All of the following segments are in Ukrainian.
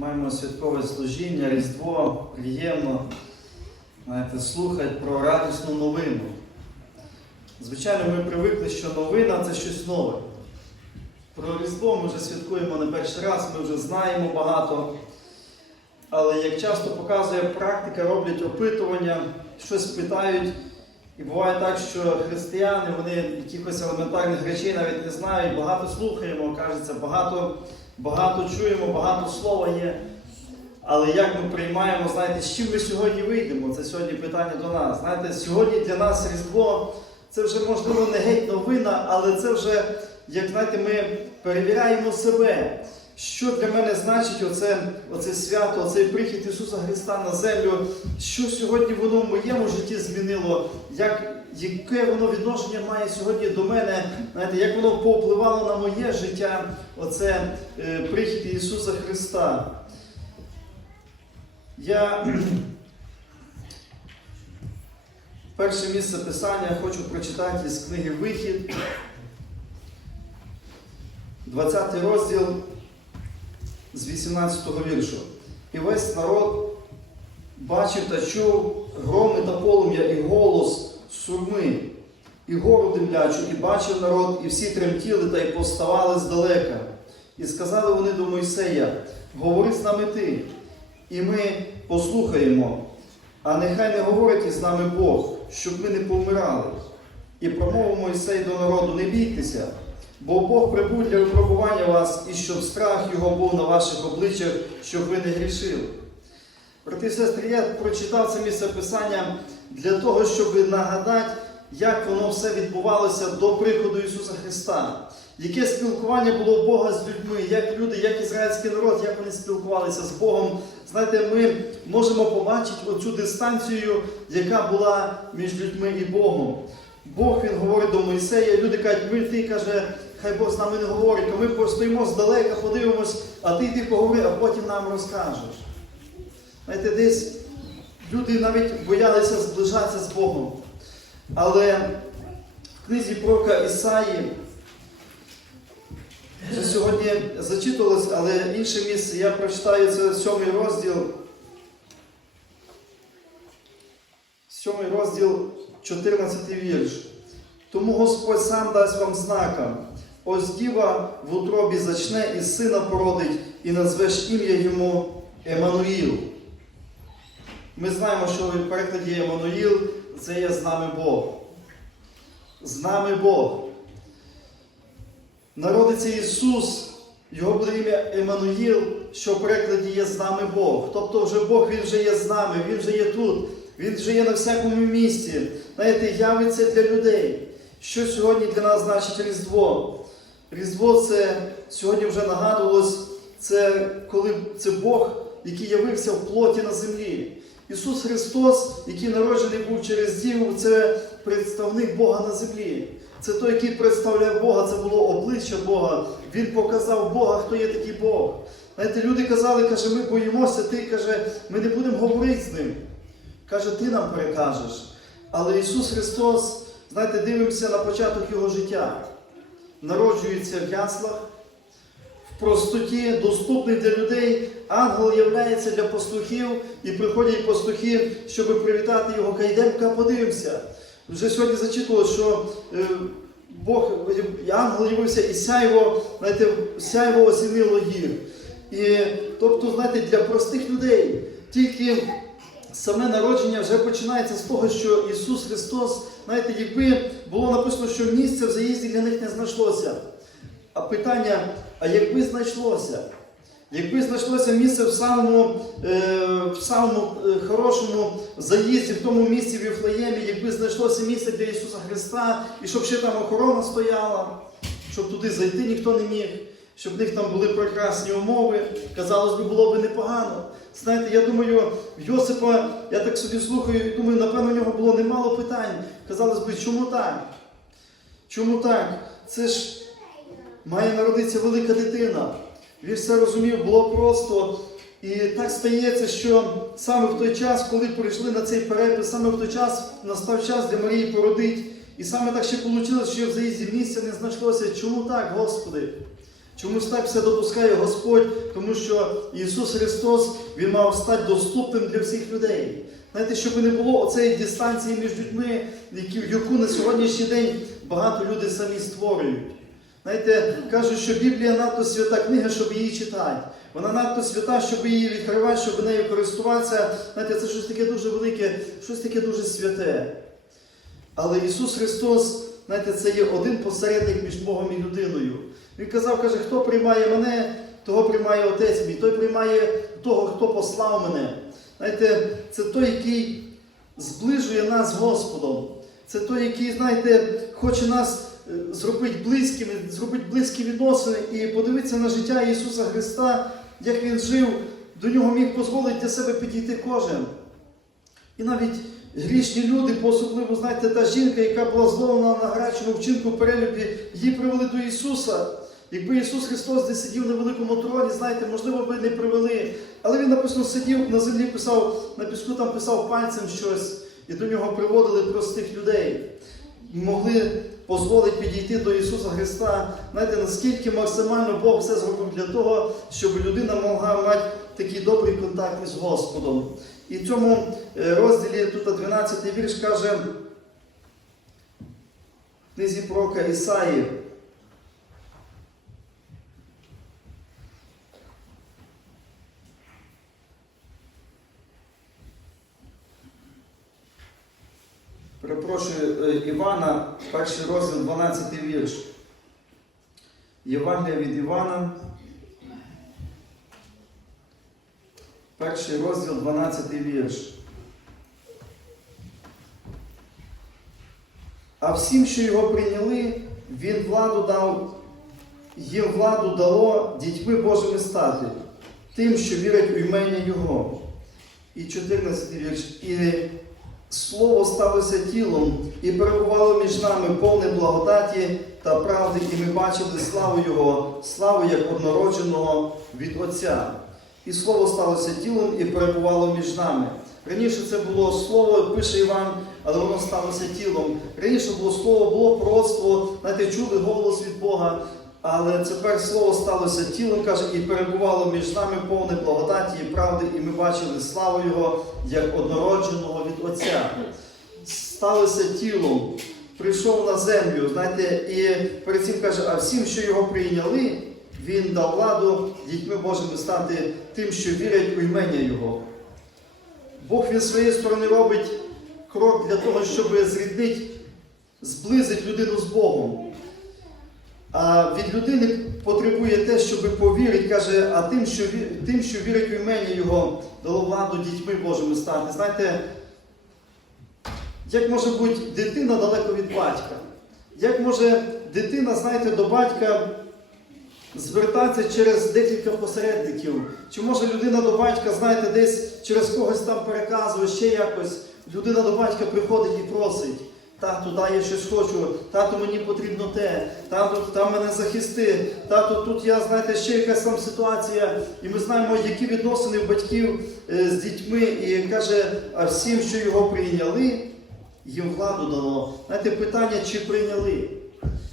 маємо святкове служіння, Різдво, приємно знаєте, слухати про радісну новину. Звичайно, ми привикли, що новина це щось нове. Про Різдво ми вже святкуємо не перший раз, ми вже знаємо багато. Але як часто показує практика, роблять опитування, щось питають. І буває так, що християни вони якихось елементарних речей навіть не знають, багато слухаємо, кажеться, багато, багато чуємо, багато слова є. Але як ми приймаємо, знаєте, з чим ми сьогодні вийдемо? Це сьогодні питання до нас. Знаєте, сьогодні для нас Різдво це вже можливо не геть новина, але це вже, як знаєте, ми перевіряємо себе. Що для мене значить оце, оце свято, оцей прихід Ісуса Христа на землю? Що сьогодні воно в моєму житті змінило? Як, яке воно відношення має сьогодні до мене? Знаєте, як воно повпливало на моє життя, оце е, прихід Ісуса Христа? Я перше місце писання хочу прочитати із книги Вихід, 20 розділ з 18 віршу. І весь народ бачив та чув громи та полум'я, і голос сурми, і гору димлячу, і бачив народ, і всі тремтіли та й поставали здалека. І сказали вони до Мойсея: Говори з нами ти, і ми послухаємо, а нехай не говорить із нами Бог, щоб ми не помирали. І промовив Мойсей до народу: не бійтеся, бо Бог прибув для випробування вас, і щоб страх його був на ваших обличчях, щоб ви не грішили. Брати і сестри, я прочитав це місце писання для того, щоб нагадати, як воно все відбувалося до приходу Ісуса Христа. Яке спілкування було у Бога з людьми, як люди, як ізраїльський народ, як вони спілкувалися з Богом. Знаєте, ми можемо побачити оцю дистанцію, яка була між людьми і Богом. Бог він говорить до Мойсея, люди кажуть, ми ти каже, хай Бог з нами не говорить, то ми постоїмо здалека, подивимось, а ти йди поговори, а потім нам розкажеш. Знаєте, десь люди навіть боялися зближатися з Богом. Але в книзі пророка Ісаї, вже сьогодні зачитувалось, але інше місце, я прочитаю це сьомий розділ. Сьомий розділ, 14 вірш. Тому Господь сам дасть вам знака. Ось діва в утробі зачне і сина породить, і назвеш ім'я йому Еммануїл. Ми знаємо, що в перекладі Еммануїл це є з нами Бог. З нами Бог. Народиться Ісус, Його буде ім'я Еммануїл, що в перекладі є з нами Бог. Тобто вже Бог Він вже є з нами, Він вже є тут, Він вже є на всякому місці. Знаєте, явиться для людей. Що сьогодні для нас значить Різдво? Різдво це сьогодні вже нагадувалось, це коли це Бог, який явився в плоті на землі. Ісус Христос, який народжений був через Діву, це представник Бога на землі. Це той, який представляє Бога, це було обличчя Бога. Він показав Бога, хто є такий Бог. Знаєте, люди казали, каже, ми боїмося, ти каже, ми не будемо говорити з ним. Каже, ти нам перекажеш. Але Ісус Христос, знаєте, дивимося на початок Його життя. Народжується в яслах, в простоті, доступний для людей. Ангел являється для пастухів, і приходять пастухи, щоб привітати його. Кайдемка, подивимося. Вже сьогодні зачитувало, що е, Бог, ангел явився і сяйво, знаєте, сяйво осінило їх. І, тобто, знаєте, для простих людей тільки саме народження вже починається з того, що Ісус Христос, знаєте, якби було написано, що місце в заїзді для них не знайшлося. А питання, а якби знайшлося? Якби знайшлося місце в самому, е, в самому е, хорошому заїзді, в тому місці в Віфлеємі, якби знайшлося місце для Ісуса Христа, і щоб ще там охорона стояла, щоб туди зайти ніхто не міг, щоб в них там були прекрасні умови, казалось би, було б непогано. Знаєте, я думаю, в Йосипа, я так собі слухаю, і думаю, напевно, у нього було немало питань. Казалось би, чому так? Чому так? Це ж має народитися велика дитина. Він все розумів, було просто. І так стається, що саме в той час, коли прийшли на цей перепис, саме в той час настав час для Марії породить. І саме так ще вийшло, що в заїзді місця не знайшлося. Чому так, Господи? Чомусь так все допускає Господь, тому що Ісус Христос Він мав стати доступним для всіх людей. Знаєте, щоб не було оцеї дистанції між людьми, яку на сьогоднішній день багато людей самі створюють. Знаєте, кажуть, що Біблія надто свята книга, щоб її читати. Вона надто свята, щоб її відкривати, щоб нею користуватися. Знаєте, це щось таке дуже велике, щось таке дуже святе. Але Ісус Христос, знаєте, це є один посередник між Богом і людиною. Він казав, каже, хто приймає мене, того приймає Отець мій, той приймає того, хто послав мене. Знаєте, це той, який зближує нас з Господом. Це той, який, знаєте, хоче нас е, зробити близькими, зробити близькі відносини і подивитися на життя Ісуса Христа, як Він жив, до нього міг дозволити для себе підійти кожен. І навіть грішні люди, по-особливо, знаєте, та жінка, яка була зловлена на гарячому вчинку перелюбі, її привели до Ісуса. Якби Ісус Христос десь сидів на великому троні, знаєте, можливо, би не привели. Але Він написано сидів на землі, писав, на піску там писав пальцем щось, і до нього приводили простих людей. Могли дозволити підійти до Ісуса Христа. Знаєте, наскільки максимально Бог все зробив для того, щоб людина могла мати такий добрий контакт із Господом. І в цьому е, розділі тут 12 вірш каже в книзі пророка Ісаї. Перепрошую е, Івана, перший розділ, 12 вірш. Євангелія від Івана. Перший розділ, 12 вірш. А всім, що його прийняли, він владу дав, їм владу дало дітьми Божими стати, тим, що вірять у імення Його. І 14 вірш. І Слово сталося тілом і перебувало між нами повне благодаті та правди, і ми бачили славу Його, славу як однородженого від Отця. І слово сталося тілом і перебувало між нами. Раніше це було слово, пише Іван, але воно сталося тілом. Раніше було слово, було пророцтво, знаєте, чули голос від Бога. Але тепер слово сталося тілом, каже, і перебувало між нами повне благодаті і правди, і ми бачили славу Його як однородженого від Отця. Сталося тілом, прийшов на землю, знаєте, і перед цим каже, а всім, що його прийняли, він дав владу дітьми Божими стати тим, що вірять у імення Його. Бог він з своєї сторони робить крок для того, щоб зріднити, зблизити людину з Богом. А від людини потребує те, щоб повірити, каже, а тим, що тим, що вірить у імення Його, дало владу дітьми Божими стати. Знаєте, як може бути дитина далеко від батька? Як може дитина, знаєте, до батька звертатися через декілька посередників? Чи може людина до батька, знаєте, десь через когось там переказує, ще якось? Людина до батька приходить і просить. Тату, дай я щось хочу, тату, мені потрібно те, тату, там мене захисти, тату, тут я, знаєте, ще якась там ситуація, і ми знаємо, які відносини в батьків е, з дітьми, і каже, а всім, що його прийняли, їм владу дало. Знаєте, питання, чи прийняли.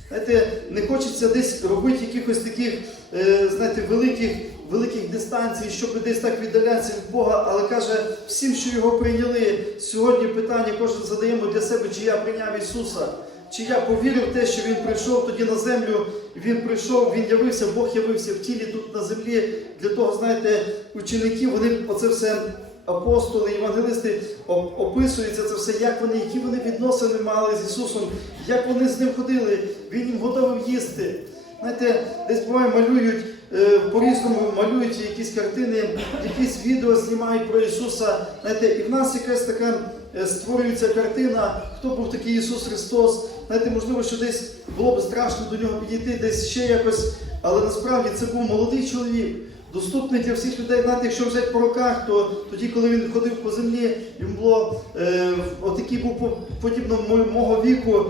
Знаєте, не хочеться десь робити якихось таких, е, знаєте, великих, великих дистанцій, щоб десь так віддалятися від Бога, але каже, всім, що його прийняли, сьогодні питання кожен задаємо для себе, чи я прийняв Ісуса, чи я повірив в те, що Він прийшов тоді на землю, Він прийшов, Він явився, Бог явився в тілі тут на землі. Для того, знаєте, ученики, вони оце все. Апостоли, євангелисти оп- описуються це все, як вони, які вони відносини мали з Ісусом, як вони з ним ходили, Він їм готовив їсти. Знаєте, десь буває малюють е, по-різному, малюють якісь картини, якісь відео знімають про Ісуса. Знаєте, і в нас якась така е, створюється картина, хто був такий Ісус Христос. Знаєте, можливо, що десь було б страшно до нього підійти, десь ще якось, але насправді це був молодий чоловік. Доступний для всіх людей, знаєте, якщо взяти по руках, то тоді, коли він ходив по землі, йому було е, отакий був подібно мого віку.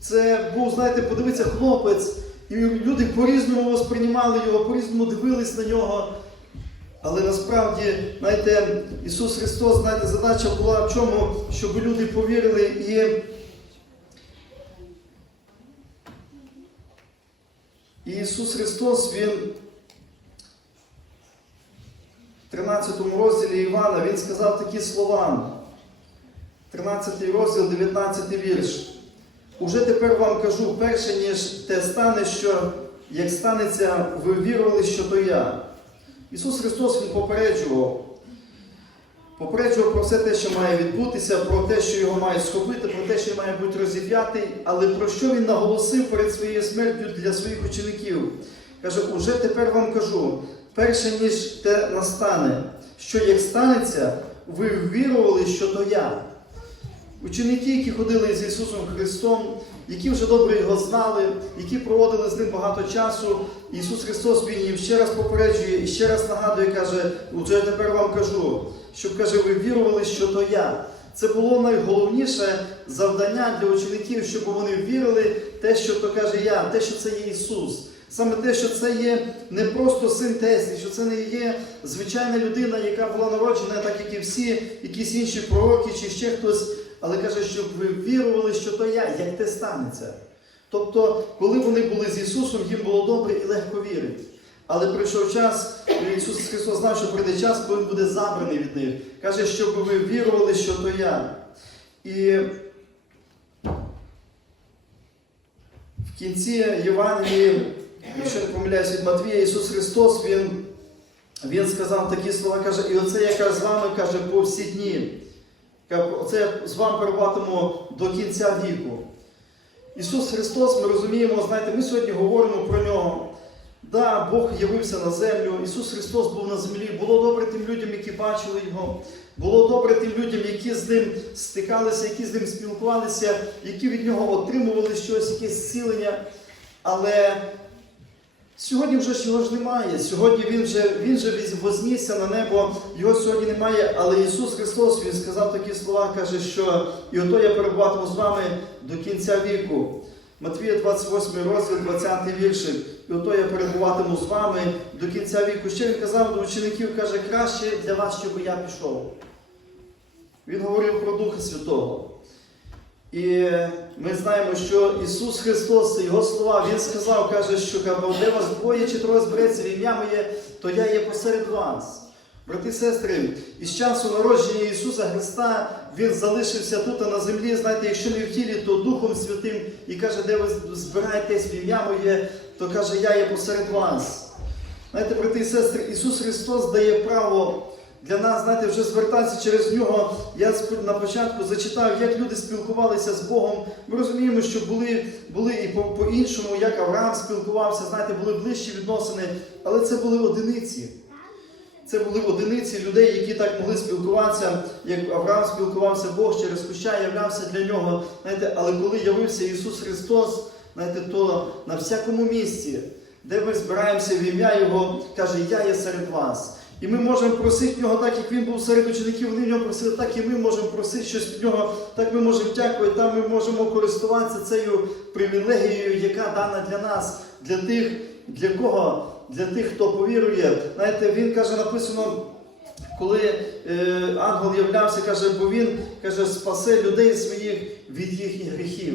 Це був, знаєте, подивиться хлопець, і люди по-різному сприймали його, по-різному дивились на нього. Але насправді, знаєте, Ісус Христос, знаєте, задача була в чому, щоб люди повірили і. І Ісус Христос, Він 13 розділі Івана Він сказав такі слова. 13 розділ, 19 вірш. Уже тепер вам кажу, перше, ніж те стане, що як станеться, ви вірували, що то я. Ісус Христос Він попереджував. Попереджував про все те, що має відбутися, про те, що його мають схопити, про те, що має бути розіп'ятий, але про що він наголосив перед своєю смертю для своїх учеників. Каже, уже тепер вам кажу, перше ніж те настане, що як станеться, ви ввірували, що то я. Ученики, які ходили з Ісусом Христом, які вже добре його знали, які проводили з ним багато часу, Ісус Христос Він їм ще раз попереджує і ще раз нагадує, каже, уже тепер вам кажу, щоб каже, ви вірували, що то я. Це було найголовніше завдання для учеників, щоб вони вірили те, що то каже я, те, що це є Ісус. Саме те, що це є не просто син Теслі, що це не є звичайна людина, яка була народжена, так як і всі якісь інші пророки чи ще хтось, але каже, щоб ви вірували, що то я, як те станеться. Тобто, коли вони були з Ісусом, їм було добре і легко вірити. Але прийшов час, і Ісус Христос знав, що прийде час, коли Він буде забраний від них. Каже, щоб ви вірували, що то я. І в кінці Євангелії, якщо не помиляюсь від Матвія, Ісус Христос, Він, він сказав такі слова, каже, і оце я з вами, каже, по всі дні. Оце я з вами перебуватиму до кінця віку. Ісус Христос, ми розуміємо, знаєте, ми сьогодні говоримо про нього. Да, Бог явився на землю, Ісус Христос був на землі. Було добре тим людям, які бачили Його. Було добре тим людям, які з ним стикалися, які з ним спілкувалися, які від нього отримували щось, якесь зцілення. Але сьогодні вже ж його ж немає. Сьогодні він вже він же вознісся на небо, його сьогодні немає. Але Ісус Христос Він сказав такі слова, каже, що і ото я перебуватиму з вами до кінця віку. Матвія 28 розділ, 20 віршик. І ото я перебуватиму з вами до кінця віку. Ще він казав до учеників, каже, краще для вас, щоб я пішов. Він говорив про Духа Святого. І ми знаємо, що Ісус Христос, Його слова, Він сказав, каже, що де вас двоє чи троє збереться в ім'я моє, то я є посеред вас. Брати і сестри, із часу народження Ісуса Христа Він залишився тут на землі, знаєте, якщо не в тілі, то Духом Святим і каже, де ви збираєтесь в ім'я моє, то каже, я є посеред вас. Знаєте, брати і сестри, Ісус Христос дає право для нас, знаєте, вже звертатися через нього. Я на початку зачитав, як люди спілкувалися з Богом. Ми розуміємо, що були були і по- по-іншому, як Авраам спілкувався, знаєте, були ближчі відносини, але це були одиниці. Це були одиниці людей, які так могли спілкуватися, як Авраам спілкувався Бог через куща, являвся для нього. Знаєте, але коли явився Ісус Христос, знаєте, то на всякому місці, де ми збираємося в ім'я Його, каже, я є серед вас. І ми можемо просити нього, так як він був серед учеників, вони в нього просили, так і ми можемо просити щось від нього, так ми можемо дякувати, так ми можемо користуватися цією привілегією, яка дана для нас, для тих, для кого? Для тих, хто повірує. Знаєте, він каже, написано, коли е, ангел являвся, каже, бо він каже, спасе людей своїх від їхніх гріхів.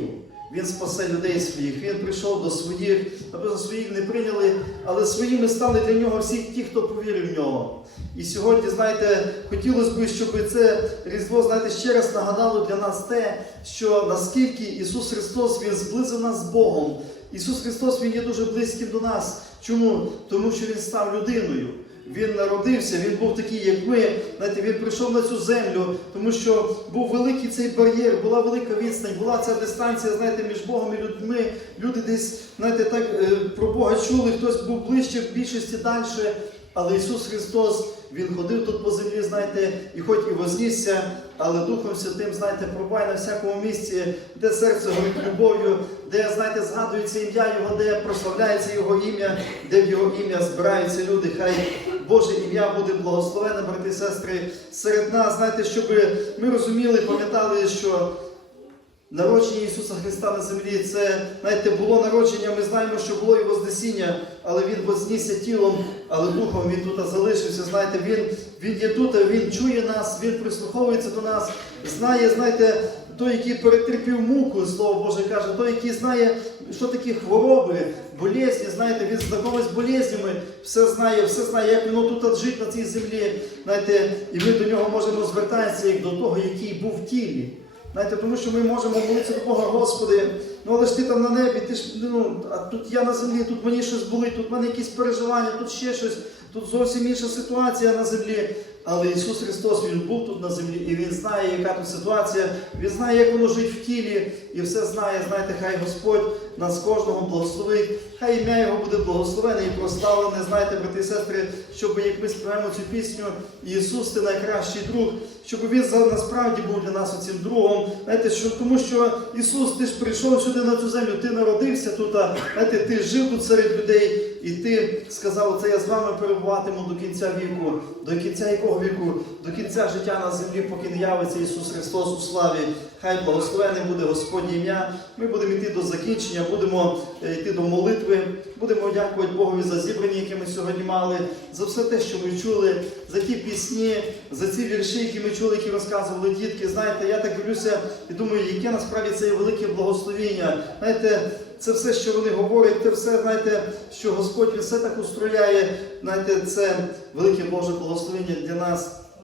Він спасе людей своїх. Він прийшов до своїх, написано, своїх не прийняли, але своїми стали для нього всі ті, хто повірив в нього. І сьогодні, знаєте, хотілося б, щоб це Різдво, знаєте, ще раз нагадало для нас те, що наскільки Ісус Христос Він зблизив нас з Богом. Ісус Христос Він є дуже близьким до нас. Чому? Тому що Він став людиною. Він народився, він був такий, як ми. Знаєте, він прийшов на цю землю, тому що був великий цей бар'єр, була велика відстань, була ця дистанція, знаєте, між Богом і людьми. Люди десь, знаєте, так е, про Бога чули, хтось був ближче, в більшості далі. Але Ісус Христос, Він ходив тут по землі, знаєте, і хоч і вознісся, але Духом Святим, знаєте, пробуває на всякому місці, де серце горить любов'ю, де, знаєте, згадується ім'я Його, де прославляється Його ім'я, де в Його ім'я збираються люди. Хай Боже ім'я буде благословене, брати і сестри, серед нас, знаєте, щоб ми розуміли, пам'ятали, що Народження Ісуса Христа на землі це, знаєте, було народження, ми знаємо, що було і Вознесіння, але Він вознісся тілом, але духом Він тут залишився. Знаєте, Він, він є тут, Він чує нас, Він прислуховується до нас, знає, знаєте, той, який перетерпів муку, слово Боже каже, той, який знає, що такі хвороби, болезні, знаєте, він знайомий з болезнями, все знає, все знає, як воно тут жити на цій землі. Знаєте, і ми до нього можемо звертатися як до того, який був в тілі. Знаєте, тому що ми можемо молитися до Бога, Господи, ну але ж ти там на небі, ти ж ну, а тут я на землі, тут мені щось болить, тут в мене якісь переживання, тут ще щось, тут зовсім інша ситуація на землі. Але Ісус Христос Він був тут на землі, і Він знає, яка тут ситуація, Він знає, як воно жить в тілі, і все знає. Знаєте, хай Господь нас кожного благословить, хай ім'я Його буде благословене і прославлене. Знаєте, брати і сестри, щоб як ми співаємо цю пісню, Ісус, ти найкращий друг, щоб Він насправді був для нас оцим другом. Знаєте, що тому що Ісус, ти ж прийшов сюди на цю землю, ти народився тут, знаєте, ти жив тут серед людей, і ти сказав, оце я з вами перебуватиму до кінця віку, до кінця якого віку, до кінця життя на землі, поки не явиться Ісус Христос у славі. Хай благословене буде Господнє ім'я. Ми будемо йти до закінчення, будемо е, йти до молитви, будемо дякувати Богові за зібрання, яке ми сьогодні мали, за все те, що ми чули, за ті пісні, за ці вірші, які ми чули, які розказували дітки. Знаєте, я так дивлюся і думаю, яке насправді це є велике благословіння. Знаєте, це все, що вони говорять, це все, знаєте, що Господь все так устрояє. Знаєте, це велике Боже благословення для нас.